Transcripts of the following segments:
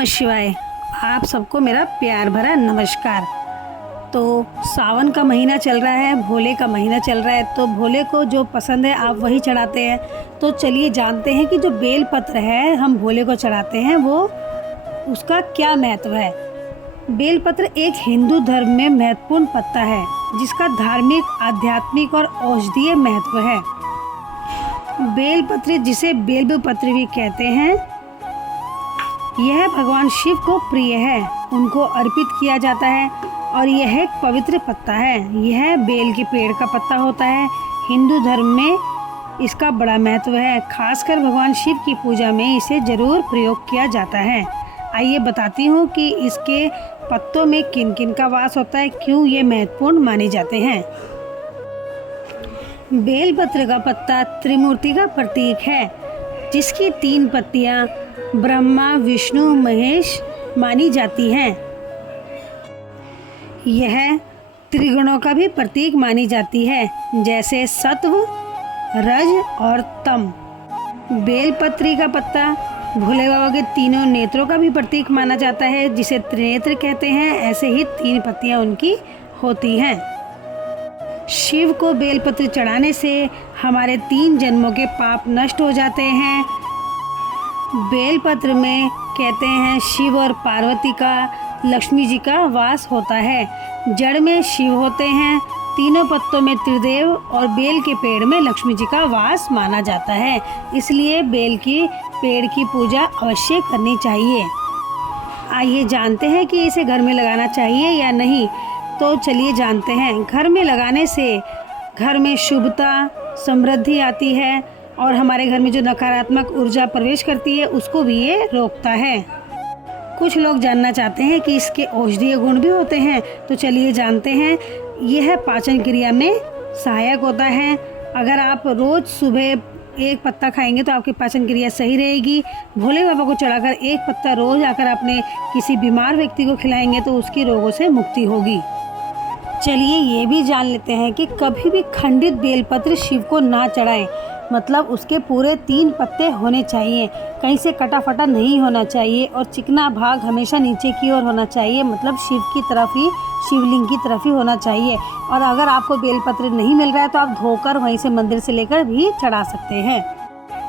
नमः शिवाय। आप सबको मेरा प्यार भरा नमस्कार। तो सावन का महीना चल रहा है, भोले का महीना चल रहा है, तो भोले को जो पसंद है आप वही चढ़ाते हैं। तो चलिए जानते हैं कि जो बेलपत्र है हम भोले को चढ़ाते हैं वो उसका क्या महत्व है। बेलपत्र एक हिंदू धर्म में महत्वपूर्ण पत्ता है जिसका धार्मिक, आध्यात्मिक और औषधीय महत्व है। बेलपत्र जिसे बेलपत्र भी कहते हैं, यह भगवान शिव को प्रिय है, उनको अर्पित किया जाता है और यह एक पवित्र पत्ता है। यह बेल के पेड़ का पत्ता होता है। हिंदू धर्म में इसका बड़ा महत्व है, खासकर भगवान शिव की पूजा में इसे जरूर प्रयोग किया जाता है। आइए बताती हूँ कि इसके पत्तों में किन किन का वास होता है, क्यों ये महत्वपूर्ण माने जाते हैं। बेलपत्र का पत्ता त्रिमूर्ति का प्रतीक है, जिसकी 3 पत्तियां ब्रह्मा, विष्णु, महेश मानी जाती हैं। यह त्रिगुणों का भी प्रतीक मानी जाती है, जैसे सत्व, रज और तम। बेलपत्री का पत्ता भोले बाबा के तीनों नेत्रों का भी प्रतीक माना जाता है, जिसे त्रिनेत्र कहते हैं। ऐसे ही 3 पत्तियां उनकी होती हैं। शिव को बेलपत्र चढ़ाने से हमारे 3 जन्मों के पाप नष्ट हो जाते हैं। बेलपत्र में कहते हैं शिव और पार्वती का, लक्ष्मी जी का वास होता है। जड़ में शिव होते हैं, तीनों पत्तों में त्रिदेव और बेल के पेड़ में लक्ष्मी जी का वास माना जाता है। इसलिए बेल की पेड़ की पूजा अवश्य करनी चाहिए। आइए जानते हैं कि इसे घर में लगाना चाहिए या नहीं। तो चलिए जानते हैं। घर में लगाने से घर में शुभता, समृद्धि आती है और हमारे घर में जो नकारात्मक ऊर्जा प्रवेश करती है उसको भी ये रोकता है। कुछ लोग जानना चाहते हैं कि इसके औषधीय गुण भी होते हैं, तो चलिए जानते हैं। यह पाचन क्रिया में सहायक होता है। अगर आप रोज़ सुबह 1 पत्ता खाएंगे तो आपकी पाचन क्रिया सही रहेगी। भोले बाबा को चढ़ाकर 1 पत्ता रोज़ आकर अपने किसी बीमार व्यक्ति को खिलाएंगे तो उसकी रोगों से मुक्ति होगी। चलिए ये भी जान लेते हैं कि कभी भी खंडित बेलपत्र शिव को ना चढ़ाएं, मतलब उसके पूरे 3 पत्ते होने चाहिए, कहीं से कटा फटा नहीं होना चाहिए और चिकना भाग हमेशा नीचे की ओर होना चाहिए, मतलब शिव की तरफ ही, शिवलिंग की तरफ ही होना चाहिए। और अगर आपको बेलपत्र नहीं मिल रहा है तो आप धोकर वहीं से मंदिर से लेकर भी चढ़ा सकते हैं।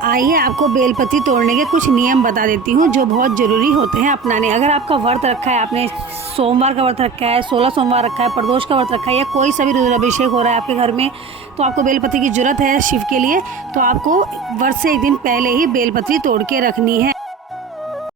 आइए आपको बेलपत्री तोड़ने के कुछ नियम बता देती हूँ जो बहुत ज़रूरी होते हैं अपनाने। अगर आपका व्रत रखा है, आपने सोमवार का व्रत रखा है, 16 सोमवार रखा है, प्रदोष का व्रत रखा है, या कोई सा भी रुद्राभिषेक हो रहा है आपके घर में, तो आपको बेलपत्री की ज़रूरत है शिव के लिए। तो आपको व्रत से 1 दिन पहले ही बेलपत्री तोड़ के रखनी है।